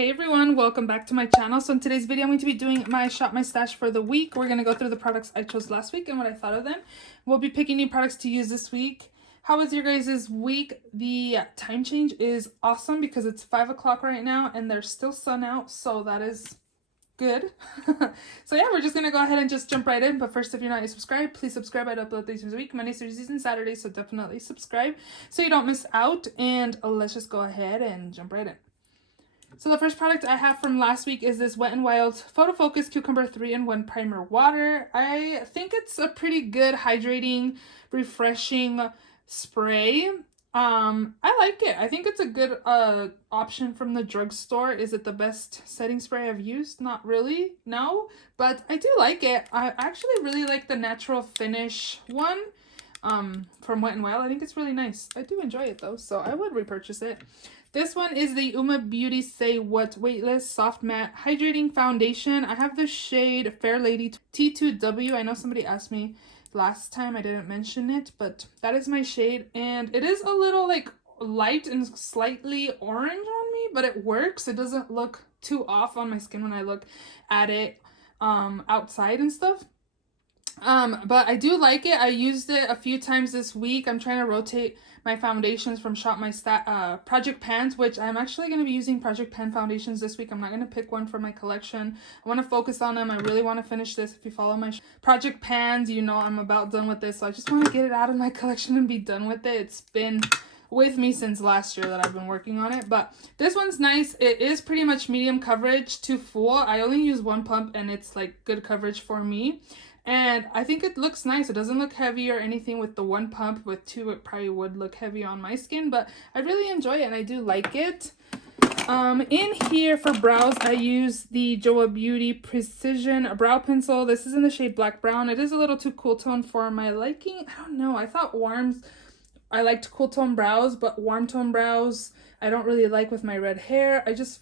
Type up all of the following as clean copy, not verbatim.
Hey everyone, welcome back to my channel. So in today's video, I'm going to be doing my Shop My Stash for the week. We're going to go through the products I chose last week and what I thought of them. We'll be picking new products to use this week. How was your guys' week? The time change is awesome because it's 5 o'clock right now and there's still sun out, so that is good. So yeah, we're just going to go ahead and just jump right in. But first, if you're not yet subscribed, please subscribe. I upload 3 times a week, Mondays, Thursdays, and Saturdays, so definitely subscribe so you don't miss out. And let's just go ahead and jump right in. So the first product I have from last week is this Wet n Wild Photo Focus Cucumber 3-in-1 Primer Water. I think it's a pretty good hydrating, refreshing spray. I like it. I think it's a good option from the drugstore. Is it the best setting spray I've used? Not really, no, but I do like it. I actually really like the natural finish one from Wet n Wild. I think it's really nice. I do enjoy it though, so I would repurchase it. This one is the Beauty Say What Weightless Soft Matte Hydrating Foundation. I have the shade Fair Lady T2W. I know somebody asked me last time, I didn't mention it, but that is my shade. And it is a little like light and slightly orange on me, but it works. It doesn't look too off on my skin when I look at it outside and stuff. But I do like it. I used it a few times this week. I'm trying to rotate my foundations from Shop My Project Pans, which I'm actually going to be using Project Pan foundations this week. I'm not going to pick one from my collection. I want to focus on them. I really want to finish this. If you follow my Project Pans, you know I'm about done with this. So I just want to get it out of my collection and be done with it. It's been with me since last year that I've been working on it, but this one's nice. It is pretty much medium coverage to full. I only use one pump and it's like good coverage for me. And I think it looks nice. It doesn't look heavy or anything with the one pump. With two, it probably would look heavy on my skin, but I really enjoy it and I do like it. In here for brows, I use the Joa Beauty Precision Brow Pencil. This is in the shade Black Brown. It is a little too cool tone for my liking. I don't know. I thought I liked cool tone brows, but warm tone brows I don't really like with my red hair. I just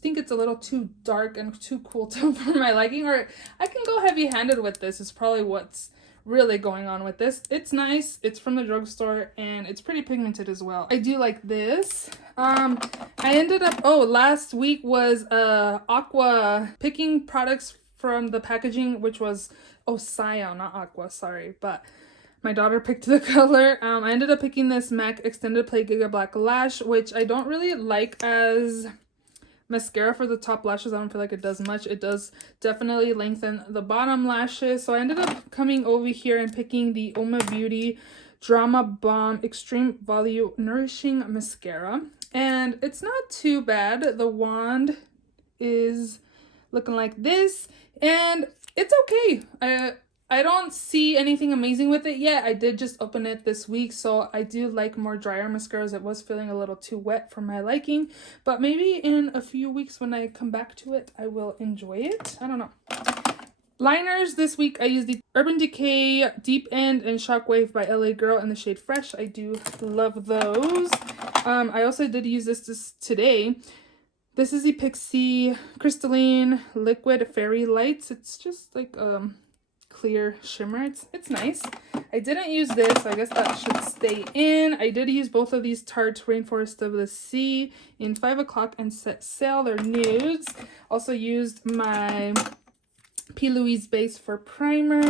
think it's a little too dark and too cool tone for my liking, or I can go heavy-handed with this. Is probably what's really going on with this. It's nice. It's from the drugstore and it's pretty pigmented as well. I do like this. I ended up, last week was Aqua picking products from the packaging, which was, Cyan, not Aqua, sorry, but my daughter picked the color. I ended up picking this MAC Extended Play Giga Black Lash, which I don't really like as mascara for the top lashes. I don't feel like it does much. It does definitely lengthen the bottom lashes. So I ended up coming over here and picking the Beauty Drama Bomb Extreme Volume Nourishing Mascara. And it's not too bad. The wand is looking like this. And it's okay. I don't see anything amazing with it yet. I did just open it this week, so I do like more drier mascaras. It was feeling a little too wet for my liking, but maybe in a few weeks when I come back to it, I will enjoy it. I don't know. Liners this week, I used the Urban Decay Deep End and Shockwave by LA Girl in the shade Fresh. I do love those. I also did use this today. This is the Pixie Crystalline Liquid Fairy Lights. It's just like clear shimmer. It's nice. I didn't use this, so I guess that should stay in. I did use both of these Tarte Rainforest of the Sea in 5 o'clock and Set Sail. They're nudes. Also used my P. Louise base for primer,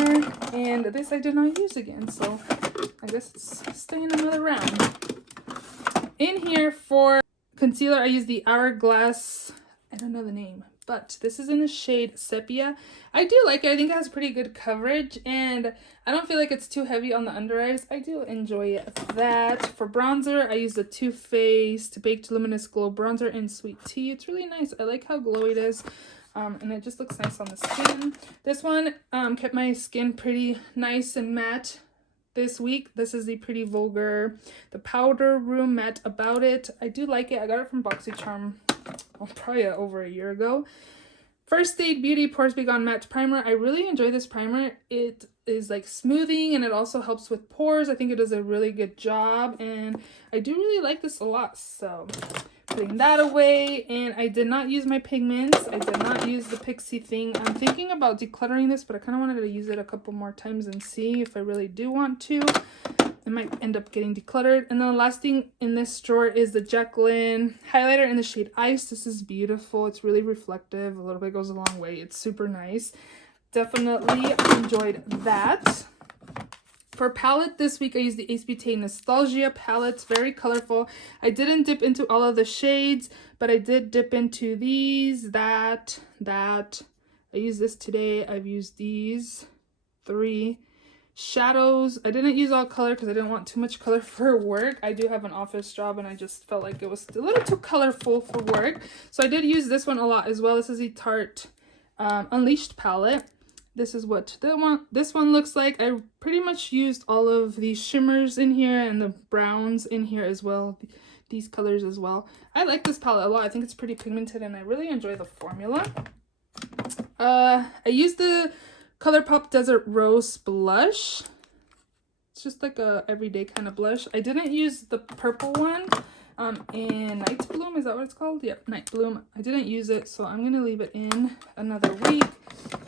and this I did not use again, so I guess it's staying another round. In here for concealer, I used the Hourglass, I don't know the name, but this is in the shade Sepia. I do like it. I think it has pretty good coverage, and I don't feel like it's too heavy on the under eyes. I do enjoy that. For bronzer, I use the Too Faced Baked Luminous Glow Bronzer in Sweet Tea. It's really nice. I like how glowy it is, and it just looks nice on the skin. This one kept my skin pretty nice and matte this week. This is the Pretty Vulgar, the Powder Room Matte About It. I do like it. I got it from BoxyCharm probably over a year ago. First Aid Beauty Pores Be Gone Matte Primer. I really enjoy this primer. It is like smoothing and it also helps with pores. I think it does a really good job and I do really like this a lot. So putting that away, and I did not use my pigments. I did not use the Pixie thing. I'm thinking about decluttering this, but I kind of wanted to use it a couple more times and see if I really do want to. it might end up getting decluttered. And then the last thing in this drawer is the Jaclyn Highlighter in the shade Ice. This is beautiful. It's really reflective. A little bit goes a long way. It's super nice. Definitely enjoyed that. For palette this week, I used the Asp Nostalgia Palettes. Very colorful. I didn't dip into all of the shades, but I did dip into these, that. I used this today. I've used these 3. Shadows, I didn't use all color because I didn't want too much color for work. I do have an office job and I just felt like it was a little too colorful for work. So I did use this one a lot as well. This is the Tarte Unleashed palette. This is what this one looks like. I pretty much used all of these shimmers in here and the browns in here as well. These colors as well. I like this palette a lot. I think it's pretty pigmented and I really enjoy the formula. I used the Colourpop Desert Rose blush. It's just like a everyday kind of blush. I didn't use the purple one in Night Bloom. Is that what it's called? Yep, Night Bloom. I didn't use it, so I'm going to leave it in another week.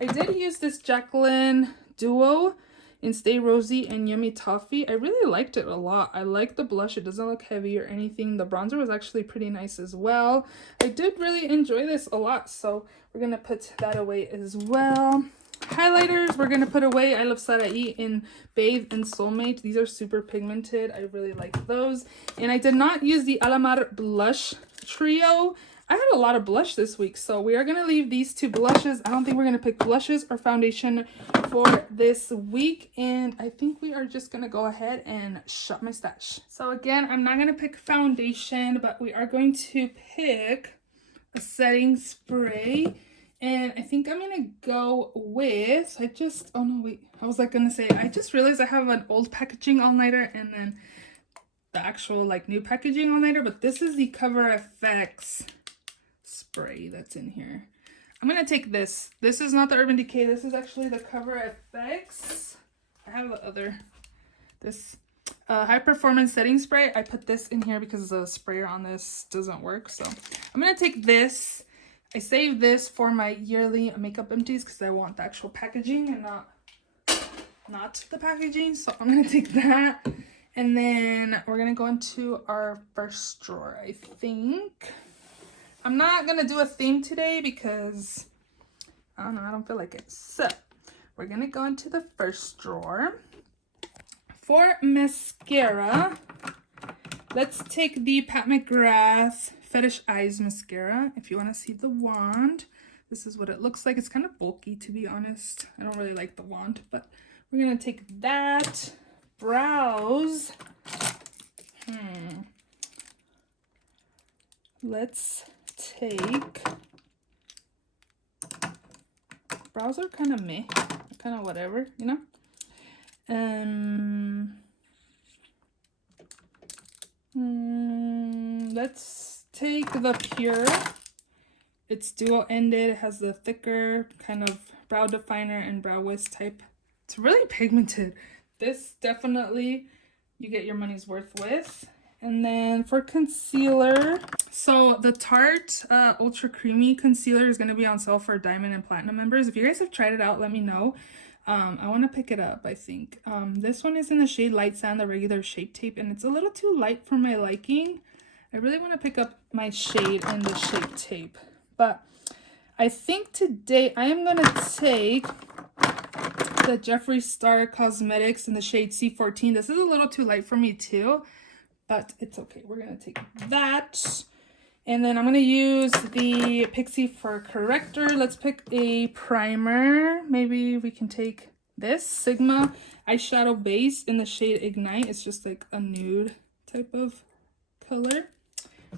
I did use this Jaclyn Duo in Stay Rosy and Yummy Toffee. I really liked it a lot. I like the blush. It doesn't look heavy or anything. The bronzer was actually pretty nice as well. I did really enjoy this a lot, so we're going to put that away as well. Highlighters we're gonna put away. I love Sarai in Bathe and Soulmate. These are super pigmented. I really like those. And I did not use the Alamar blush trio. I had a lot of blush this week, so we are gonna leave these 2 blushes. I don't think we're gonna pick blushes or foundation for this week, and I think we are just gonna go ahead and shop my stash. So again, I'm not gonna pick foundation, but we are going to pick a setting spray. And I think I'm gonna go with, oh no, wait, I was like gonna say, I just realized I have an old packaging all-nighter and then the actual like new packaging all-nighter, but this is the Cover FX spray that's in here. I'm gonna take this. This is not the Urban Decay, this is actually the Cover FX. I have the other, this high performance setting spray. I put this in here because the sprayer on this doesn't work, so I'm gonna take this. I saved this for my yearly makeup empties because I want the actual packaging and not the packaging. So I'm going to take that. And then we're going to go into our first drawer, I think. I'm not going to do a theme today because, I don't know, I don't feel like it. So we're going to go into the first drawer. For mascara, let's take the Pat McGrath Fetish Eyes Mascara. If you want to see the wand, this is what it looks like. It's kind of bulky, to be honest. I don't really like the wand, but we're going to take that. Brows. Let's take... Brows are kind of meh. Kind of whatever, you know? Let's take the Pure. It's dual-ended. It has the thicker kind of brow definer and brow wiz type. It's really pigmented. This definitely you get your money's worth with. And then for concealer, so the Tarte Ultra Creamy Concealer is going to be on sale for Diamond and Platinum members. If you guys have tried it out, let me know. I want to pick it up, I think. This one is in the shade Light Sand, the regular Shape Tape, and it's a little too light for my liking. I really want to pick up my shade in the Shape Tape. But I think today I am going to take the Jeffree Star Cosmetics in the shade C14. This is a little too light for me too, but it's okay. We're going to take that. And then I'm going to use the Pixie for corrector. Let's pick a primer. Maybe we can take this Sigma eyeshadow base in the shade Ignite. It's just like a nude type of color.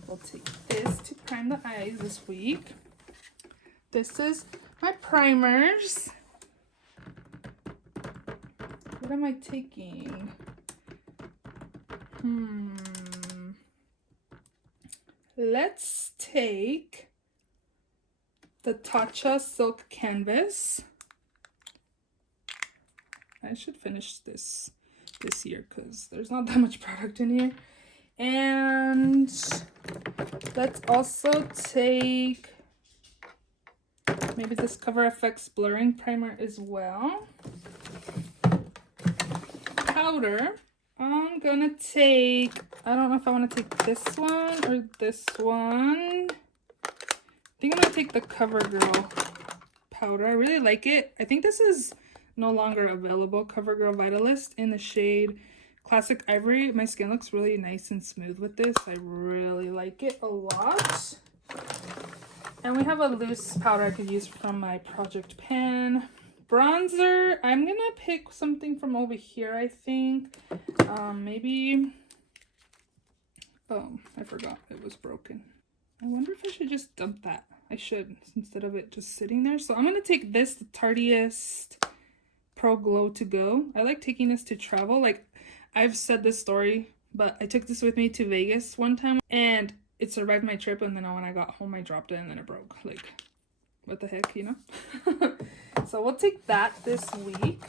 We'll take this to prime the eyes this week. This is my primers. What am I taking? Let's take the Tatcha Silk Canvas. I should finish this year because there's not that much product in here. And let's also take maybe this Cover FX blurring primer as well. Powder. I'm gonna take, I don't know if I want to take this one or this one. I think I'm gonna take the CoverGirl powder. I really like it. I think this is no longer available. CoverGirl Vitalist in the shade Classic Ivory. My skin looks really nice and smooth with this. I really like it a lot. And we have a loose powder I could use from my project pan. Bronzer, I'm gonna pick something from over here, I think. Maybe, oh, I forgot it was broken. I wonder if I should just dump that. I should, instead of it just sitting there. So I'm gonna take this, the Tarteist Pro Glow to Go. I like taking this to travel. Like, I've said this story, but I took this with me to Vegas one time and it survived my trip, and then when I got home I dropped it and then it broke. Like, what the heck, you know? So we'll take that this week.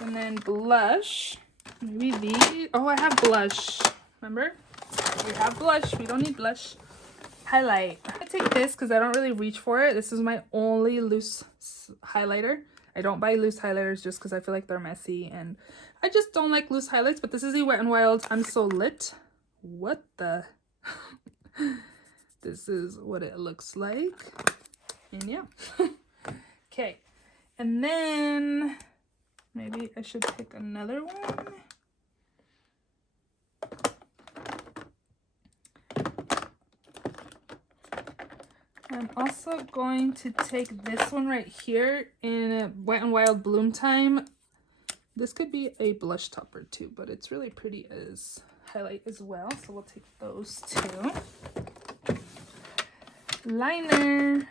And then blush. Maybe these. Oh, I have blush. Remember? We have blush. We don't need blush. Highlight. I'm gonna take this because I don't really reach for it. This is my only loose highlighter. I don't buy loose highlighters just because I feel like they're messy and I just don't like loose highlights. But this is the Wet n Wild I'm So Lit. What the? This is what it looks like. And yeah. Okay. And then maybe I should pick another one. I'm also going to take this one right here in Wet n Wild Bloom Time. This could be a blush topper too, but it's really pretty as highlight as well. So we'll take those two. Liner.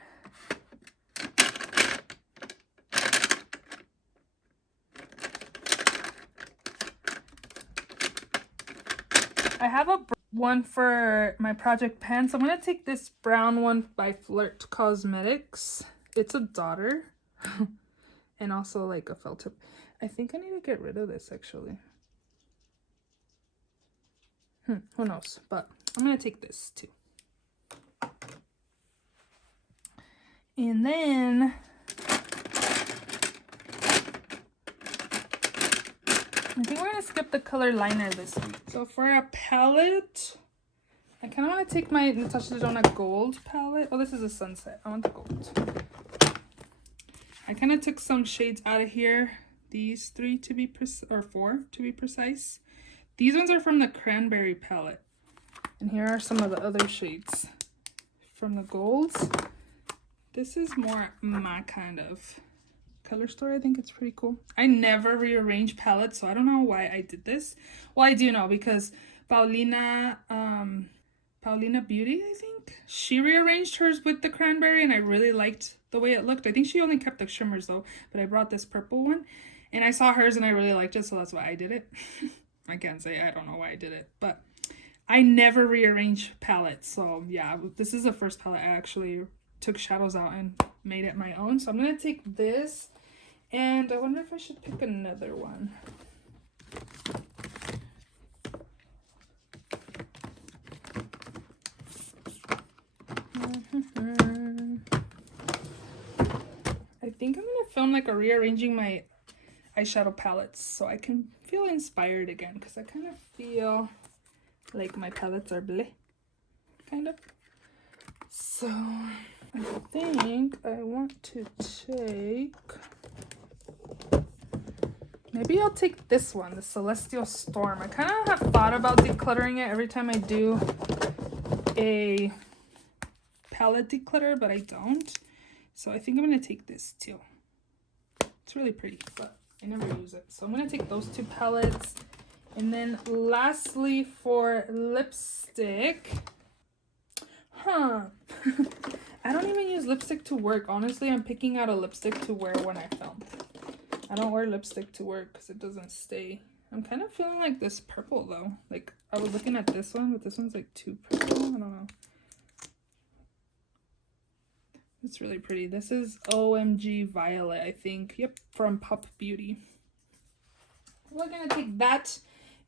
I have a one for my project pan, so I'm going to take this brown one by Flirt Cosmetics. It's a daughter and also like a felt tip. I think I need to get rid of this actually. Who knows, but I'm going to take this too. And then I think we're going to skip the color liner this week. So for a palette, I kind of want to take my Natasha Denona Gold palette. Oh, this is a sunset. I want the gold. I kind of took some shades out of here. These three to be or four to be precise. These ones are from the Cranberry palette. And here are some of the other shades from the golds. This is more my kind of color story. I think it's pretty cool. I never rearrange palettes, so I don't know why I did this. Well, I do know because Paulina Beauty, I think, she rearranged hers with the cranberry and I really liked the way it looked. I think she only kept the shimmers though, but I brought this purple one and I saw hers and I really liked it, so that's why I did it. I can't say I don't know why I did it, but I never rearrange palettes. So yeah, this is the first palette I actually took shadows out and made it my own. So I'm gonna take this, and I wonder if I should pick another one. I think I'm gonna film like a rearranging my eyeshadow palettes so I can feel inspired again, because I kind of feel like my palettes are bleh, kind of. So I think I want to take, maybe I'll take this one, the Celestial Storm. I kind of have thought about decluttering it every time I do a palette declutter, but I don't. So I think I'm going to take this too. It's really pretty, but I never use it. So I'm going to take those two palettes. And then lastly for lipstick, I don't even use lipstick to work. Honestly, I'm picking out a lipstick to wear when I film. I don't wear lipstick to work because it doesn't stay. I'm kind of feeling like this purple though. Like I was looking at this one, but this one's like too purple. I don't know. It's really pretty. This is OMG Violet, I think. Yep, from Pop Beauty. We're gonna take that,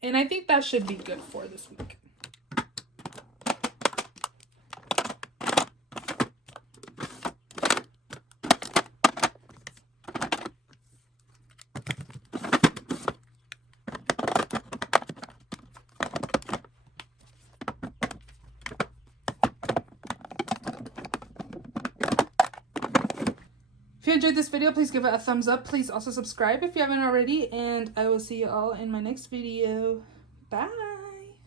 and I think that should be good for this week. If you enjoyed this video, please give it a thumbs up. Please also subscribe if you haven't already, and I will see you all in my next video. Bye!